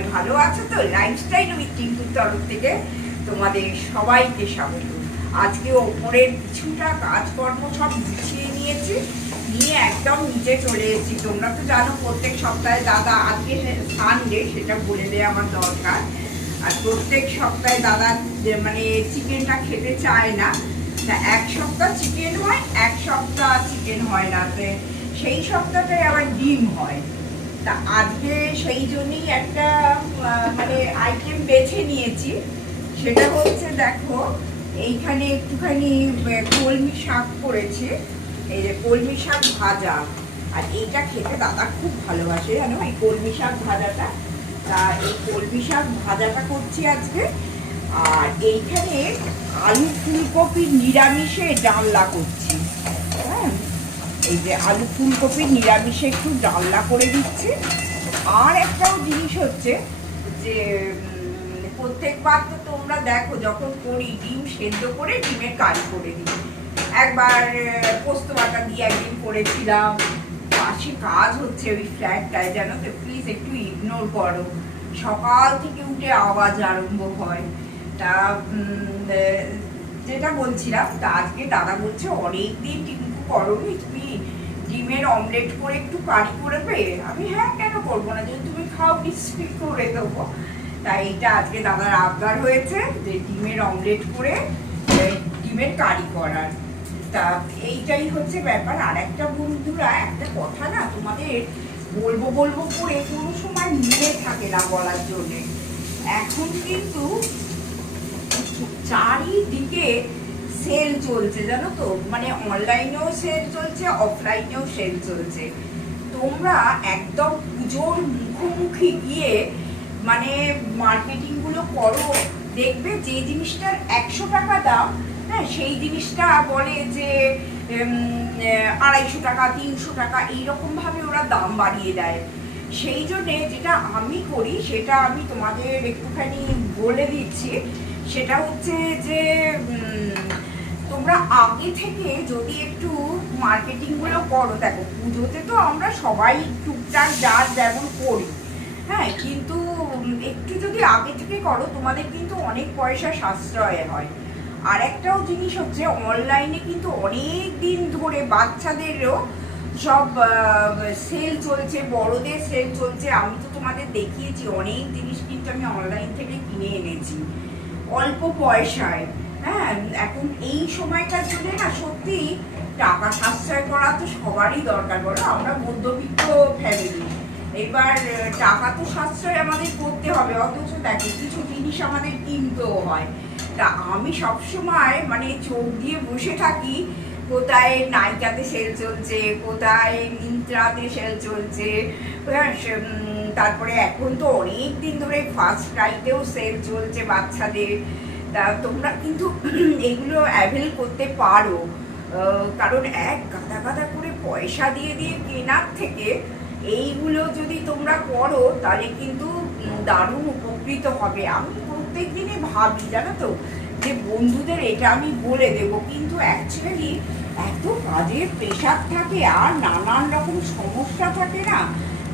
সবাই ভালো আছো তো? লাইফস্টাইল উইথ টিঙ্কুর তরফ থেকে তোমাদের সবাইকে স্বাগত। আজকে ওপরের কিছুটা কাজকর্ম সব গুছিয়ে নিয়েছি, নিয়ে একদম নিচে চলে এসেছি। তোমরা তো জানো প্রত্যেক সপ্তাহে দাদা আজকে সানডে সেটা বলে দেওয়া আমার দরকার। আর প্রত্যেক সপ্তাহে দাদা মানে চিকেনটা খেতে চায় না এক সপ্তাহ চিকেন হয়, এক সপ্তাহ চিকেন হয় না। সেই সপ্তাহটাই আবার ডিম হয়। তা আজকে সেই জন্যই একটা মানে আইটেম বেছে নিয়েছি। সেটা হচ্ছে, দেখো, এইখানে একটুখানি কলমি শাক করেছে এই যে কলমি শাক ভাজা। আর এইটা খেতে দাদা খুব ভালোবাসে, জানো? এই কলমি শাক ভাজাটা। তা এই কলমি শাক ভাজাটা করছি আজকে। আর এইখানে আলু ফুলকপি নিরামিষে ডালনা করছি। এই যে আলু ফুলকপি, নিরামিষে একটু ডালনা করে দিচ্ছি। আর একটাও জিনিস হচ্ছে যে প্রত্যেকবার তো তোমরা দেখো, যখন করি, ডিম সেদ্ধ করে ডিমের কারি করে দিই। একবার পোস্ত বাটা দিয়ে একদিন করেছিলাম। পাশে কাজ হচ্ছে ওই ফ্ল্যাটটায়, জানো তো? প্লিজ একটু ইগনোর করো। সকাল থেকে উঠে আওয়াজ আরম্ভ হয়। তা যেটা বলছিলাম, তা আজকে দাদা বলছে অনেক দিন টিঙ্কু করোনি তুমি ডিমের অমলেট করে একটু কারি করবে? আমি হ্যাঁ কেন করব না? যদি তুমি খাও নিশ্চয়ই করে দেবো। তাই এটা আজকে দাদার আবদার হয়েছে যে ডিমের অমলেট করে ডিমের কারি করার। তা এইটাই হচ্ছে ব্যাপার। আর একটা বন্ধুরা, একটা কথা না, তোমাদের বলব বলব করে কোনো সময় মিলে থাকে না বলার জন্যে। এখন কিন্তু চারিদিকে সেল চলছে, জানো তো? মানে অনলাইনেও সেল চলছে অফলাইনেও সেল চলছে। তোমরা একদম পুজোর মুখোমুখি গিয়ে মানে মার্কেটিংগুলো করো, দেখবে যে জিনিসটার একশো টাকা দাম হ্যাঁ সেই জিনিসটা বলে যে আড়াইশো টাকা, তিনশো টাকা, এইরকম ভাবে ওরা দাম বাড়িয়ে দেয়। সেই জন্যে যেটা আমি করি, সেটা আমি তোমাদের একটুখানি বলে দিচ্ছি। সেটা হচ্ছে যে তোমরা আগে থেকে যদি একটু মার্কেটিংগুলো করো, দেখো পুজোতে তো আমরা সবাই টুকটাক যার যেমন করি হ্যাঁ কিন্তু একটু যদি আগে থেকে করো, তোমাদের কিন্তু অনেক পয়সা সাশ্রয় হয়। আর একটাও জিনিস হচ্ছে অনলাইনে কিন্তু অনেক দিন ধরে বাচ্চাদেরও সব সেল চলছে, বড়দের সেল চলছে। আমি তো তোমাদের দেখিয়েছি, অনেক জিনিস কিন্তু আমি অনলাইন থেকে কিনে এনেছি। অল্প পয়সায়। এখন এই সময়টার জন্য না সত্যি টাকা সাশ্রয় করা তো সবারই দরকার, বলো? আমরা মধ্যবিত্ত ফ্যামিলি এবার টাকা তো সাশ্রয় আমাদের করতে হবে, অথচ দেখো, কিছু জিনিস আমাদের কিনতেও হয়। তা আমি সবসময় মানে চোখ দিয়ে বসে থাকি, কোথায় নাইকাতে সেল চলছে, কোথায় মিন্ত্রাতে সেল চলছে তারপরে এখন তো অনেক দিন ধরে ফার্স্ট ক্রাইতেও সেল চলছে বাচ্চাদের। তা তোমরা কিন্তু এগুলো অ্যাভেল করতে পারো। কারণ এক গাদা গাদা করে পয়সা দিয়ে দিয়ে কেনার থেকে এইগুলো যদি তোমরা করো, তাহলে কিন্তু দারুণ উপকৃত হবে। আমি প্রত্যেক দিনই ভাবি, জানো তো, যে বন্ধুদের এটা আমি বলে দেব, কিন্তু অ্যাকচুয়ালি এত কাজের প্রেশার থাকে আর নানান রকম সমস্যা থাকে না,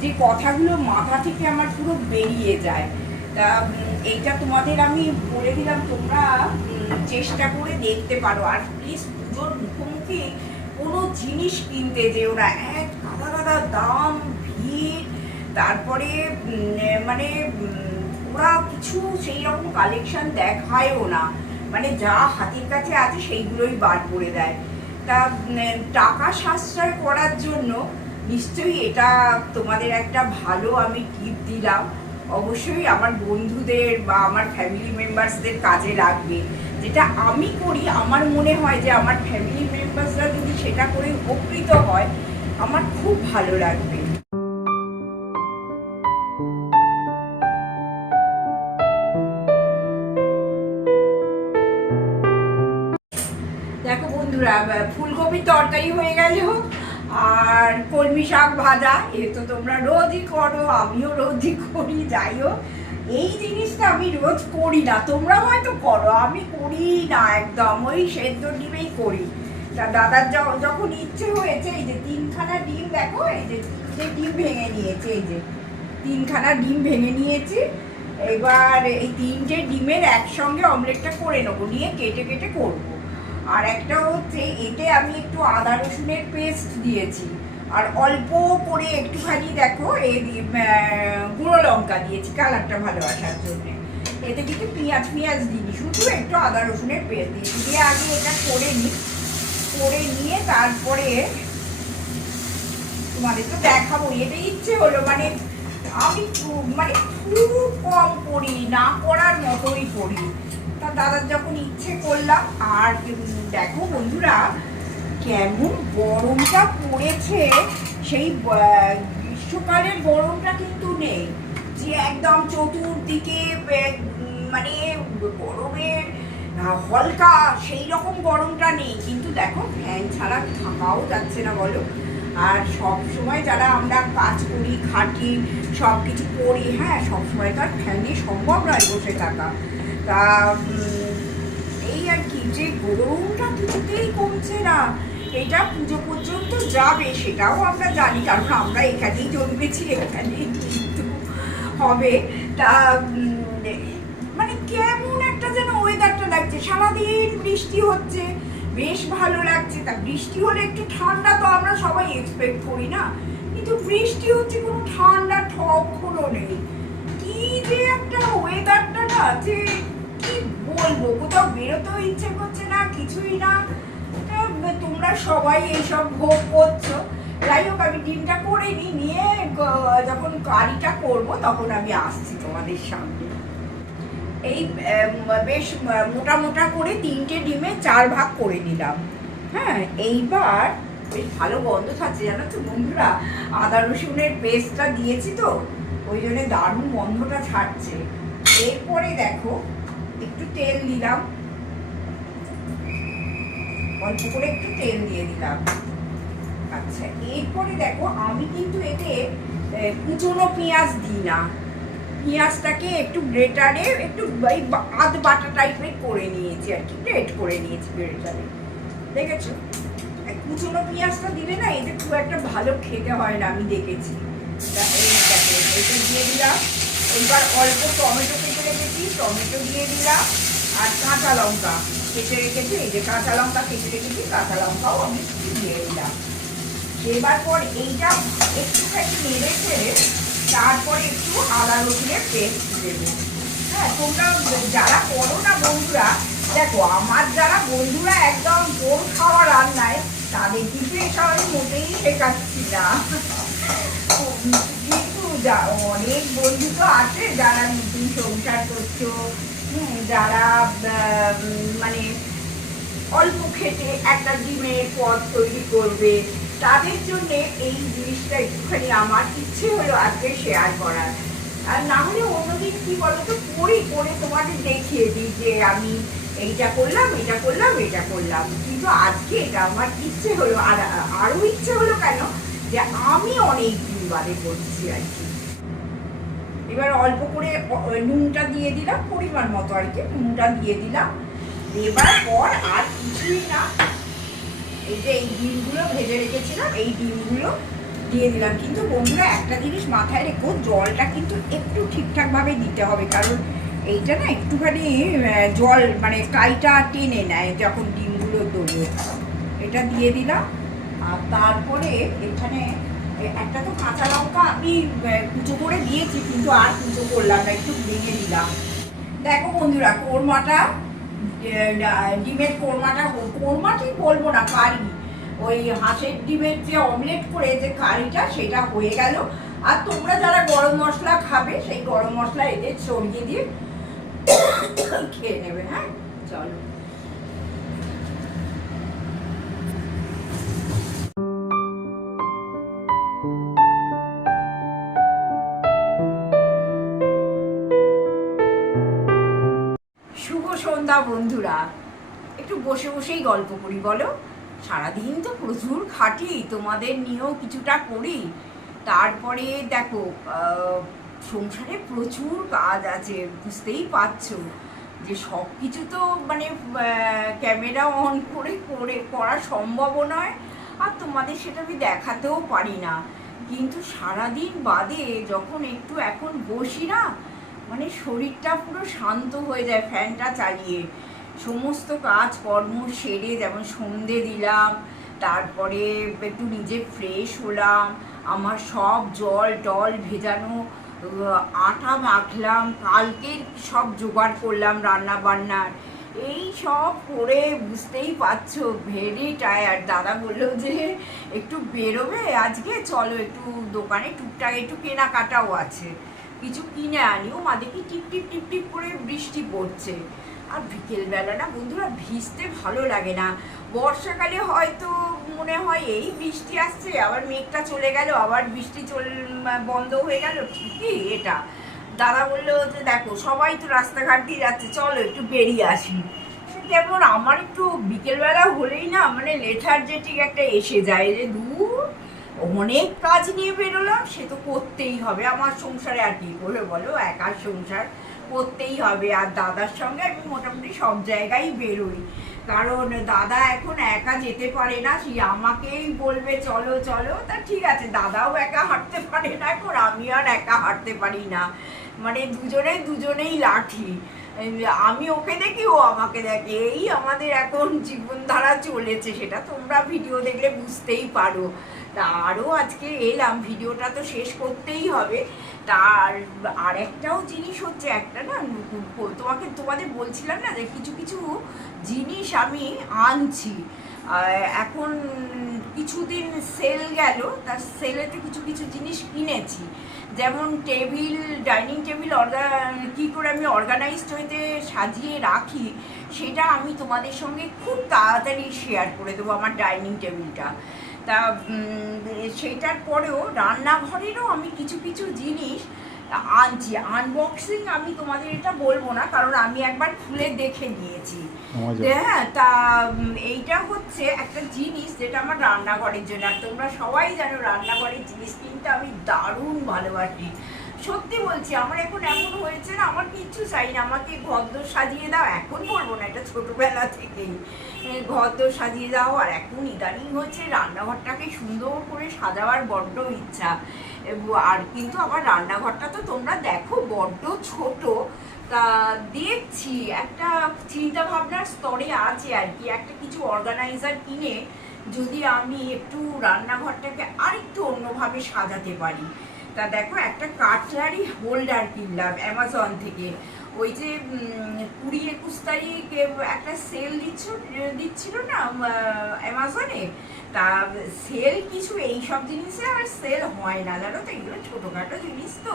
যে কথাগুলো মাথা থেকে আমার পুরো বেরিয়ে যায়। তা এইটা তোমাদের আমি বলে দিলাম, তোমরা চেষ্টা করে দেখতে পারো। আর প্লিজ পুজোর মুখোমুখি কোনো জিনিস কিনতে যে ওরা এক গাদা গাদা দাম, ভিড়, তারপরে মানে ওরা কিছু সেই রকম কালেকশান দেখায়ও না। মানে যা হাতের কাছে আছে সেইগুলোই বার করে দেয়। তা টাকা সাশ্রয় করার জন্য নিশ্চয়ই এটা তোমাদের একটা ভালো আমি টিপ দিলাম। অবশ্যই আমার বন্ধুদের বা আমার ফ্যামিলি মেম্বার্সদের কাজে লাগবে। যেটা আমি করি, আমার মনে হয় যে আমার ফ্যামিলি মেম্বার্সরা যদি সেটা করে উপকৃত হয়, আমার খুব ভালো লাগবে। দেখো বন্ধুরা ফুলকপির তরকারি হয়ে গেল। আর কলমি শাক ভাজা, এ তো তোমরা রোজই করো, আমিও রোজই করি যাই হোক এই জিনিসটা আমি রোজ করি না তোমরা হয়তো করো, আমি করি না একদম, ওই সেদ্ধ ডিমেই করি তা দাদার যখন ইচ্ছে হয়েছে, এই যে তিনখানা ডিম দেখো, এই যে তিনটে ডিম ভেঙে নিয়েছে, এই যে তিনখানা ডিম ভেঙে নিয়েছি, এবার এই তিনটে ডিমের একসঙ্গে অমলেটটা করে নেব, নিয়ে কেটে কেটে করব। আর একটা হচ্ছে, এতে আমি একটু আদা রসুনের পেস্ট দিয়েছি। আর অল্প করে একটুখানি দেখো, এই গুঁড়ো লঙ্কা দিয়েছি কালারটা ভালো আসার জন্য। এতে কিন্তু পেঁয়াজ পেঁয়াজ দিই শুধু একটু আদা রসুনের পেস্ট দিয়েছি। দিয়ে আগে এটা করে নিই, করে নিয়ে তারপরে তোমাদের তো দেখাবো। এটা ইচ্ছে হলো মানে আমি খু- মানে খুব কম করি না করার মতোই করি তা দাদার যখন ইচ্ছে করলাম, আর দেখো বন্ধুরা, কেমন গরমটা পড়েছে, সেই গ্রীষ্মকালের গরমটা কিন্তু নেই। যে একদম চতুর্দিকে মানে গরমের হলকা, সেই রকম গরমটা নেই। কিন্তু দেখো ফ্যান ছাড়া থাকাও যাচ্ছে না বলো। আর সব সময় যারা আমরা কাজ করি, খাটি সব কিছু করি হ্যাঁ সব সময় তো আর ফ্যানে সম্ভব নয় বসে থাকা। তা এই আর কি, যে গরমটা কিছুতেই কমছে না, এটা পুজো পর্যন্ত যাবে, সেটাও আমরা জানি, কারণ আমরা এখানেই জন্মেছি, এখানেই কিন্তু হবে। তা মানে কেমন একটা যেন ওয়েদারটা লাগছে, সারাদিন বৃষ্টি হচ্ছে বেশ ভালো লাগছে। তা বৃষ্টি হলে একটু ঠান্ডা তো আমরা সবাই এক্সপেক্ট করি না? কিন্তু বৃষ্টি হচ্ছে কোনো ঠান্ডা ঠক হলো নেই। কি যে একটা ওয়েদারটা না যে কি বলব, কোথাও বেরোতেও ইচ্ছে করছে না, কিছুই না। তোমরা সবাই এইসব ভোগ করছ। যাই হোক, আমি ডিমটা করে নিই, নিয়ে যখন কারিটা করব তখন আমি আসছি তোমাদের সামনে। এই বেশ মোটা মোটা করে তিনটে ডিমে চার ভাগ করে নিলাম। হ্যাঁ এইবার বেশ ভালো গন্ধ থাকছে, জানো তো বন্ধুরা? আদা রসুনের পেস্টটা দিয়েছি তো, ওই জন্য দারুণ গন্ধটা ছাড়ছে। এরপরে দেখো, একটু তেল দিলাম। অল্প করে একটু তেল দিয়ে দিলাম। আচ্ছা এরপরে দেখো, আমি কিন্তু এতে কুচনো পেঁয়াজ দিই না। পেঁয়াজটাকে একটু গ্রেটারে, একটু এই আধ বাটা টাইপের করে নিয়েছি আর কি, গ্রেট করে নিয়েছি গ্রেটারে। দেখেছ? এই কুচনো পেঁয়াজটা দিলে না এতে খুব একটা ভালো খেতে হয় না, আমি দেখেছি। এটা দিয়ে দিলাম। এইবার অল্প টমেটো কেটে রেখেছি, টমেটো দিয়ে দিলাম। আর কাঁচা লঙ্কা কেটে রেখেছি, এই যে কাঁচা লঙ্কা কেটে রেখেছি, কাঁচা লঙ্কাও আমি দিয়ে দিলাম। এবার পর এইটা একটুখানি নেড়ে ছেড়ে তারপরে একটু আদা রসুনের পেস্ট দেবো। হ্যাঁ তোমরা যারা করো না বন্ধুরা দেখো আমার যারা বন্ধুরা একদম গোল খাওয়া রান্নায় তাদের কিন্তু এসব আমি মোটেই শেখাচ্ছি না। কিন্তু অনেক বন্ধু তো আছে যারা নতুন সংসার করছ হুম, যারা মানে অল্প খেটে একটা ডিমের পদ তৈরি করবে তাদের জন্য এই জিনিসটা একটুখানি আমার ইচ্ছে হলো আজকে শেয়ার করার। আর না হলে অন্যদিন কি বলতো? করি করে তোমাদের দেখিয়ে দিই যে আমি এইটা করলাম এটা করলাম এটা করলাম। কিন্তু আজকে এটা আমার ইচ্ছে হলো, আর আরও ইচ্ছে হলো কেন? যে আমি অনেক দিন বাদে করছি আর কি। এবার অল্প করে নুনটা দিয়ে দিলাম, পরিমাণ মতো আর কি, নুনটা দিয়ে দিলাম। দেবার পর আর কিছুই না। এই যে এই ডিমগুলো ভেজে রেখেছিলাম, এই ডিমগুলো দিয়ে দিলাম। কিন্তু বন্ধুরা, একটা জিনিস মাথায় রেখো, জলটা কিন্তু একটু ঠিকঠাকভাবে দিতে হবে, কারণ এইটা না একটুখানি জল মানে কাইটা টেনে নেয় যখন ডিমগুলো দেবো এটা দিয়ে দিলাম। আর তারপরে এখানে একটা তো কাঁচা লঙ্কা আমি কুচো করে দিয়েছি, কিন্তু আর কুচো করলাম না, একটু ভেঙে দিলাম। দেখো বন্ধুরা, কোরমাটা ডিমের কোরমাটা কোরমা ঠিক বলব না, কারি। ওই হাঁসের ডিমের যে অমলেট করে যে কারিটা, সেটা হয়ে গেল। আর তোমরা যারা গরম মশলা খাবে, সেই গরম মশলা এদের ছড়িয়ে দিয়ে খেয়ে নেবে হ্যাঁ? চলো। সন্ধ্যা বন্ধুরা, একটু বসে বসেই গল্প করি, বলো? সারাদিন তো প্রচুর খাটি, তোমাদের নিয়েও কিছুটা করি। তারপরে দেখো সংসারে প্রচুর কাজ আছে, বুঝতেই পারছ। যে সব কিছু তো মানে ক্যামেরা অন করে করে করা সম্ভবও নয়, আর তোমাদের সেটা আমি দেখাতেও পারি না। কিন্তু সারাদিন বাদে যখন একটু এখন বসি না মানে শরীরটা পুরো শান্ত হয়ে যায়, ফ্যানটা চালিয়ে। সমস্ত কাজ, কর্ম সেরে যেমন সন্ধে দিলাম, তারপরে একটু নিজে ফ্রেশ হলাম, আমার সব জল টল ভেজানো আটা মাখলাম কালকে সব জোগাড় করলাম রান্না বান্নার এই সব করে বুঝতেই পারছ ভেরি টায়ার দাদা বলল যে, একটু বেরোবে আজকে? চলো একটু দোকানে, টুকটাক একটু কেনাকাটাও আছে। কিছু কিনে আনি ও মা দেখি টিপ টিপ টিপ টিপ করে বৃষ্টি পড়ছে। আর বিকেলবেলা না বন্ধুরা ভিজতে ভালো লাগে না। বর্ষাকালে হয়তো মনে হয় এই বৃষ্টি আসছে, আবার মেঘটা চলে গেল, আবার বৃষ্টি চল বন্ধ হয়ে গেল, ঠিকই এটা। দাদা বলল যে, দেখো, সবাই তো রাস্তাঘাট দিয়ে যাচ্ছে, চলো একটু বেরিয়ে আসি। যেমন আমার একটু বিকেলবেলা হলেই না মানে লেথার্জেটিক একটা এসে যায়, যে দূর অনেক কাজ নিয়ে বেরোলাম, সে তো করতেই হবে। আমার সংসারে আর কি করে বলো? একার সংসার করতেই হবে। আর দাদার সঙ্গে আমি মোটামুটি সব জায়গায় বেরোই। কারণ দাদা এখন একা যেতে পারে না, সে আমাকেই বলবে, চলো চলো। তা ঠিক আছে, দাদাও একা হাঁটতে পারে না এখন আমি আর একা হাঁটতে পারি না। মানে দুজনেই দুজনেই লাঠি। আমি ওকে দেখি, ও আমাকে দেখে। এই আমাদের এখন জীবনধারা চলেছে, সেটা তোমরা ভিডিও দেখলে বুঝতেই পারো। তা আরও আজকে এলাম ভিডিওটা তো শেষ করতেই হবে। তার আরেকটাও জিনিস হচ্ছে, একটা না তোমাকে, তোমাদের বলছিলাম না যে কিছু কিছু জিনিস আমি আনছি। এখন কিছুদিন সেল গেল, তার সেলেতে কিছু কিছু জিনিস কিনেছি। যেমন টেবিল, ডাইনিং টেবিল অর্গা, কী করে আমি অর্গানাইজড হইতে সাজিয়ে রাখি, সেটা আমি তোমাদের সঙ্গে খুব তাড়াতাড়ি শেয়ার করে দেবো আমার ডাইনিং টেবিলটা। তা সেটার পরেও রান্নাঘরেরও আমি কিছু কিছু জিনিস আনছি। আনবক্সিং আমি তোমাদের এটা বলব না কারণ আমি একবার খুলে দেখে নিয়েছি। হ্যাঁ তা এইটা হচ্ছে একটা জিনিস যেটা আমার রান্নাঘরের জন্য। আর তোমরা সবাই জানো রান্নাঘরের জিনিস কিনতে আমি দারুণ ভালোবাসি। সত্যি বলছি আমার এখন এমন হয়েছে না আমার কিচ্ছু চাই না। আমাকে ঘরদোর সাজিয়ে দাও এখন করব না এটা ছোটবেলা থেকেই। এ, তো সাজিয়ে দাও আর এখন ইদানিং হচ্ছে রান্নাঘরটাকে সুন্দর করে সাজাবার বড্ড ইচ্ছা। আর কিন্তু আমার রান্নাঘরটা তো তোমরা দেখো বড্ড ছোট তা দেখছি একটা চিন্তা ভাবনার স্তরে আছে আর কি। একটা কিছু অর্গানাইজার কিনে যদি আমি একটু রান্নাঘরটাকে আরেকটু অন্যভাবে সাজাতে পারি। তা দেখো একটা কাটলারি হোল্ডার কিনলাম অ্যামাজন থেকে। ওই যে কুড়ি একুশ তারিখ একটা সেল দিচ্ছ, দিচ্ছিল না অ্যামাজনে তা সেল কিছু এইসব জিনিসে আর সেল হয় না। জানো তো, এগুলো ছোটোখাটো জিনিস তো।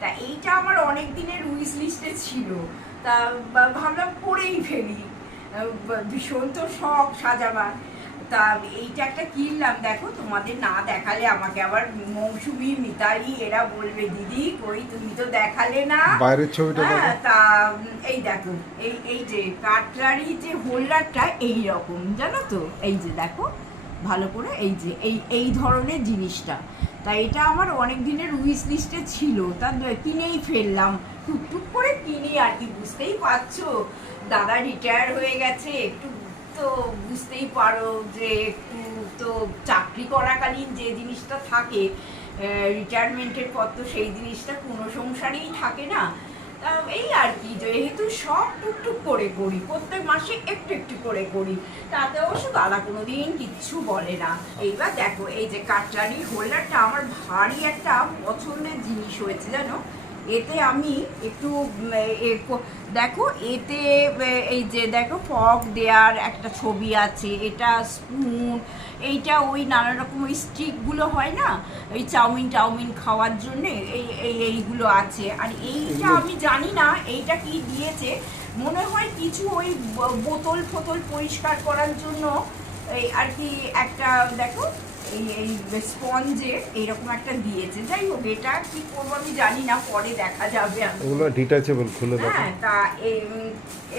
তা এইটা আমার অনেক দিনের উইস লিস্টে ছিল। তা ভাবলাম করেই ফেলি। ভীষণ তো শখ সাজাবার। তা এইটা একটা কিনলাম দেখো তোমাদের না দেখালে আমাকে আবার মৌসুমি মিতালি এরা বলবে দিদি কই তুমি তো দেখালে না। বাইরের ছবিটা হ্যাঁ তা এই দেখো এই এই যে কাটলারি যে হোল্ডারটা এই রকম জানো তো? এই যে দেখো ভালো করে এই যে এই এই ধরনের জিনিসটা। তা এটা আমার অনেক দিনের উইস লিস্টে ছিল তা কিনেই ফেললাম। টুকটুক করে কিনি আর কি বুঝতেই পারছ? দাদা রিটায়ার হয়ে গেছে একটু তো বুঝতেই পারো যে তো চাকরি করাকালীন যে জিনিসটা থাকে রিটায়ারমেন্টের পর তো সেই জিনিসটা কোনো সংসারেই থাকে না। তা এই আর কি, যেহেতু সব টুকটুক করে করি, প্রত্যেক মাসে একটু একটু করে করি, তাতে অবশ্য দাদা কোনোদিন কিচ্ছু বলে না। এইবার দেখো, এই যে কাটলারি, হোল্ডারটা আমার ভারী একটা পছন্দের জিনিস হয়েছে, জানো? এতে আমি একটু দেখো এতে এই যে দেখো ফক দেয়ার একটা ছবি আছে এটা স্পুন এইটা ওই নানা রকম ওই স্টিকগুলো হয় না? ওই চাউমিন টাউমিন খাওয়ার জন্য এই এই এইগুলো আছে। আর এইটা আমি জানি না এইটা কি দিয়েছে? মনে হয় কিছু ওই বোতল ফোতল পরিষ্কার করার জন্য এই আর কি একটা দেখো এই এই স্পঞ্জে এইরকম একটা দিয়েছে। যাই হোক এটা কি করব আমি জানি না পরে দেখা যাবে ওগুলো ডিটাচেবল খুলে হ্যাঁ তা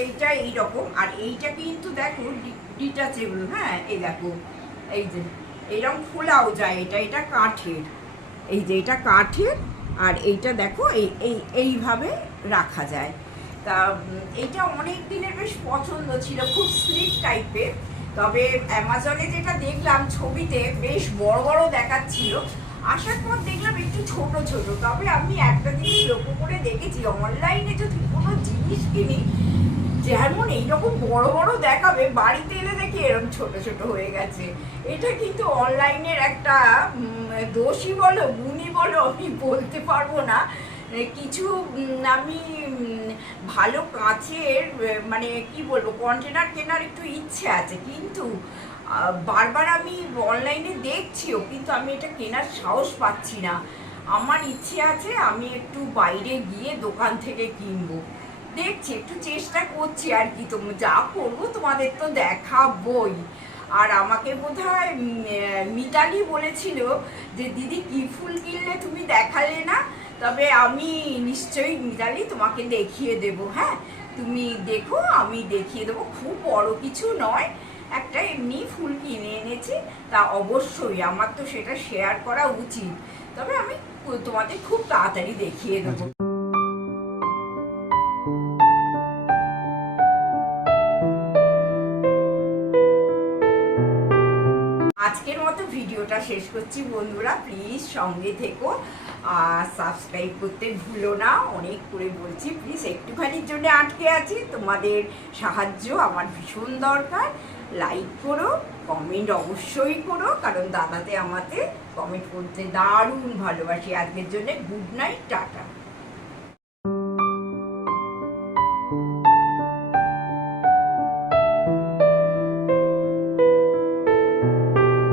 এইটা এইরকম। আর এইটা কিন্তু দেখো ডিটাচেবল হ্যাঁ এই দেখো এই যে এইরকম খোলাও যায় এটা এটা কাঠের। এই যে এটা কাঠের আর এইটা দেখো এই এই এইভাবে রাখা যায়। তা এইটা অনেক দিনের বেশ পছন্দ ছিল খুব স্লিক টাইপের তবে অ্যামাজনে যেটা দেখলাম ছবিতে বেশ বড় বড় দেখাচ্ছিল, আসার পর দেখলাম একটু ছোট ছোট। তবে আমি একটা জিনিস লক্ষ্য করে দেখেছি, অনলাইনে যদি কোনো জিনিস কিনি, যেমন এইরকম বড় বড় দেখাবে, বাড়িতে এলে দেখি এরকম ছোট ছোট হয়ে গেছে। এটা কিন্তু অনলাইনের একটা দোষী বলো গুণই বলো, আমি বলতে পারব না। কিছু আমি ভালো কাঁচের মানে কি বলব কন্টেনার কেনার একটু ইচ্ছে আছে। কিন্তু বারবার আমি অনলাইনে দেখছিও, কিন্তু আমি এটা কেনার সাহস পাচ্ছি না। আমার ইচ্ছে আছে আমি একটু বাইরে গিয়ে দোকান থেকে কিনবো। দেখছি, একটু চেষ্টা করছি আর কি। তো যা করব, তোমাদের তো দেখাবই। আর আমাকে বোধ হয় মিতালি বলেছিল যে, দিদি, কি ফুল কিনলে তুমি দেখালে না? তবে আমি নিশ্চয়ই মিতালি তোমাকে দেখিয়ে দেব হ্যাঁ? তুমি দেখো, আমি দেখিয়ে দেবো। খুব বড় কিছু নয়, একটা এমনি ফুল কিনে এনেছি, তা অবশ্যই আমার তো সেটা শেয়ার করা উচিত। তবে আমি তোমাদের খুব তাড়াতাড়ি দেখিয়ে দেবো। আজকের মতো ভিডিওটা শেষ করছি বন্ধুরা। প্লিজ সঙ্গে থেকো আর সাবস্ক্রাইব করতে ভুলো না। অনেক করে বলছি প্লিজ একটুখানির জন্য আটকে আছি। তোমাদের সাহায্য আমার ভীষণ দরকার। লাইক করো কমেন্ট অবশ্যই করো, কারণ দাদাতে আমাতে কমেন্ট করতে দারুণ ভালোবাসি। আজকের জন্য গুড নাইট টাটা।